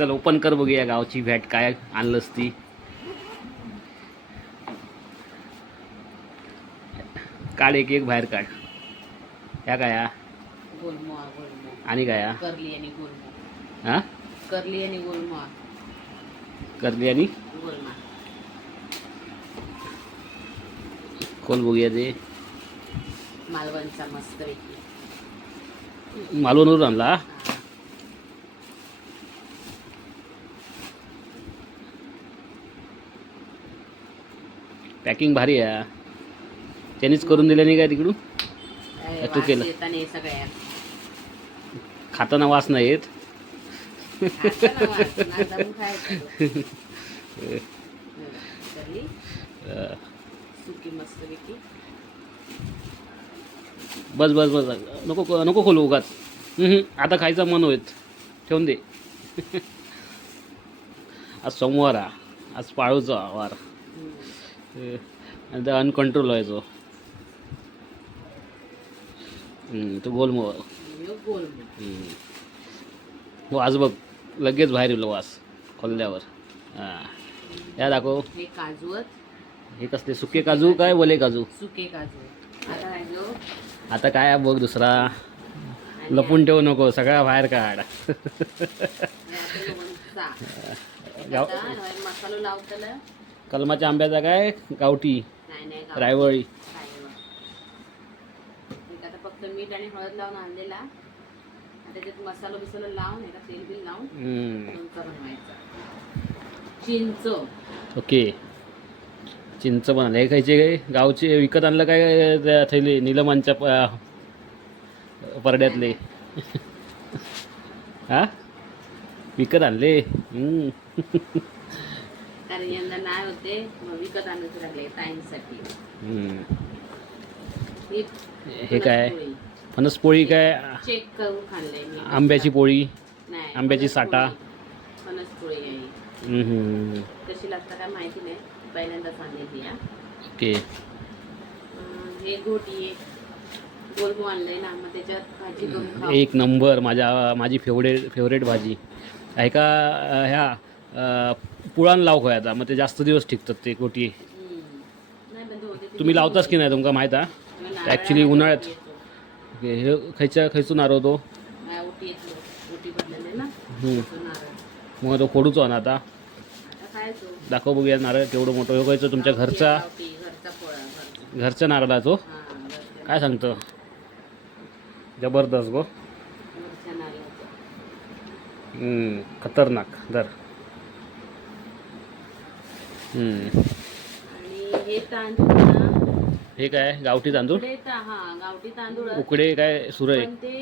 चल ओपन कर बघूया गावची व्हॅट काय आणलंस ती. काढ एक एक बाहेर काढ. ह्या काय आणि काय? करली आणि हा? करली आणि गोलमोहा करली आणि? गोलमा खोल बघूया ते. मालवणचा मस्त मालवणवरून आणला पॅकिंग भारी आहे. त्यांनीच करून दिलं नाही काय तिकडून? तू केलं. खाताना वास नाही येत. बस बस बस नको नको खोलू उगाच. आता खायचं मन होत ठेवून दे. आज सोमवार आज पाळूचा वार. आणि तर अनकंट्रोल व्हायचो. तो गोल हो आज बघ लगेच बाहेर येलो वास खोलल्यावर हां. या दाखव. हे काजूत हे कसले सुके काजू काय वले काजू? सुके काजू. आता काय बघ दुसरा. लपून ठेवू नको सगळा बाहेर काढ. मसालो कलमाच्या आंब्याचा काय गावठी नाही नाही गाव- रायवळी. आता फक्त मीठ आणि हळद लावून आणलेला. आणि त्याच्यात मसाला बिसाला लावून एका तेल बिल लावून हम्म, लोणचा बनवायचा. चिंच. ओके. चिंच पण आले खायचे काय? गावचे विकत आणलं काय थैले निलमांच्या परड्यातले? हा? विकत आणले? हम्म. कारण यंदा नाही होते मग विकत आणायचे लागले टाइमसाठी. ही काय? फणसपोळी. फणसपोळी काय? चेक करून खाल्लंय मी. आंब्याची पोळी? नाही आंब्याची. साठा. फणसपोळी आहे. हम्म, हम्म. कशी लागतं काय माहिती नाही. पहिल्यांदा सांगितली या ओके. हे करून खाऊ. एक नंबर माझ्या माझी फेवरेट फेवरेट भाजी. आहे का अं, ह्या पुळान लाव खोय आता मग ते जास्त दिवस टिकतात ते कोटी तुम्ही लावताच की नाही तुमका माहीत हा? ॲक्च्युली उन्हाळ्यात. ओके, हे खयच्या खयचो नारळ तो. मग तो खोडूचो ना आता. दाखव बघूया नारळ केवढं मोठं. हो खायचं तुमच्या घरचा. घरचा घरच्या नारळाचो. काय सांगतो? जबरदस्त गो. खतरनाक. दर आणि हे तांदूळ हे काय? गावठी तांदूळ? उकडे ता- हा गावठी तांदूळ. उकडे काय सुरय ते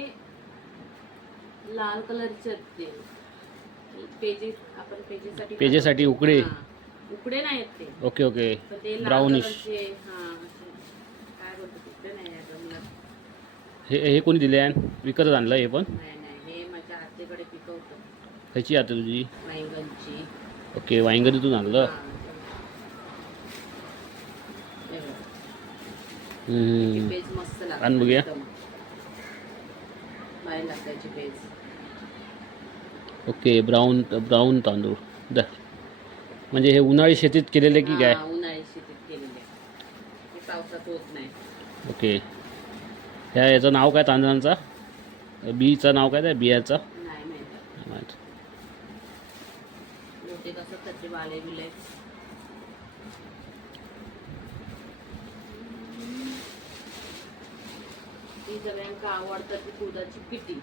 लाल कलरचे ते. आपण पेजेसाठी. उकडे? उकडे नाही आहेत ते. Okay okay. ते ब्राउनिश हा. हे कोणी दिले आहे विकतच आणलं हे पण? ह्याची आता तुझी? वांगणची ओके वांगरीतून आणलं हा. हे बघ. हम्म. पेज मस्त लागते. आण बघूया. बाहेर पेज ओके ब्राऊन ब्राऊन तांदूळ. द. म्हणजे हे उन्हाळी शेतीत केलेले की काय? उन्हाळी शेतीत केलेले. हे पावसात होत नाही. ओके. ह्या याचं नाव काय तांदळांचा? बीचं नाव काय त्या बियाचं? नाही माहिती माहीत. मोठे कसं त्याचे वाले बिले ती सगळ्यांका आवडतात ती दुधाची पिठी.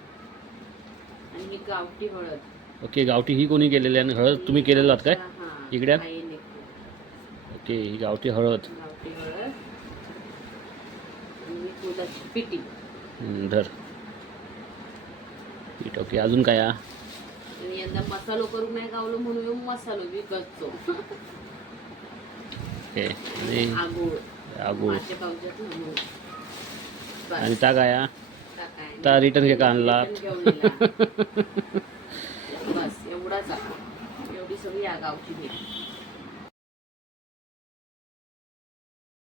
आणि ही गावठी हळद. ओके गावठी ही कोणी केलेली आहे? आणि हळद तुम्ही केलेलं आहात काय? इकड्या? ओके ही गावठी हळद. गावठी हळद. आणि दुधाची पिठी. धर. पीठ ओके अजून काय? आणि यंदा मसालो करून नाही गावलो म्हणून ह्यो मसालो विकतचो ओके आणि आगोळ आगू माझ्या पावसात म्हणून. आणि त्या? टाकाय. त्या रिटर्न घे का आणला रिटर्न घेऊन दिला. बस एवढाच. एवढी सगळी या गावची भेट